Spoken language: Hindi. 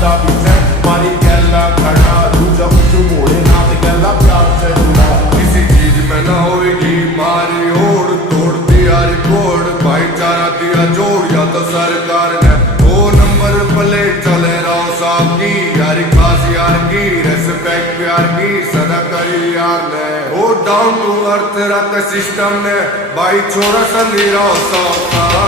ਦਾ ਪੀਛੇ ਮਾਰੀ ਗੱਲਾਂ ਖੜਾ ਦੂਜਾ ਕੁਝ ਮੋੜੇ ਨਾ ਤੇ ਗੱਲਾਂ ਪਿਆਰ ਸੇ ਜੁੜਾ किसी चीज में ना होगी मारी ओढ़ तोड़ती यार कोड भाईचारा दिया जोड़ या तो सरकार ने वो नंबर प्लेट चले रहो साहब की यार खास यार की रेस्पेक्ट प्यार की सदा करी यार ने वो डाउन टू अर्थ रख सिस्टम ने भाई छोरा संधी रहो साहब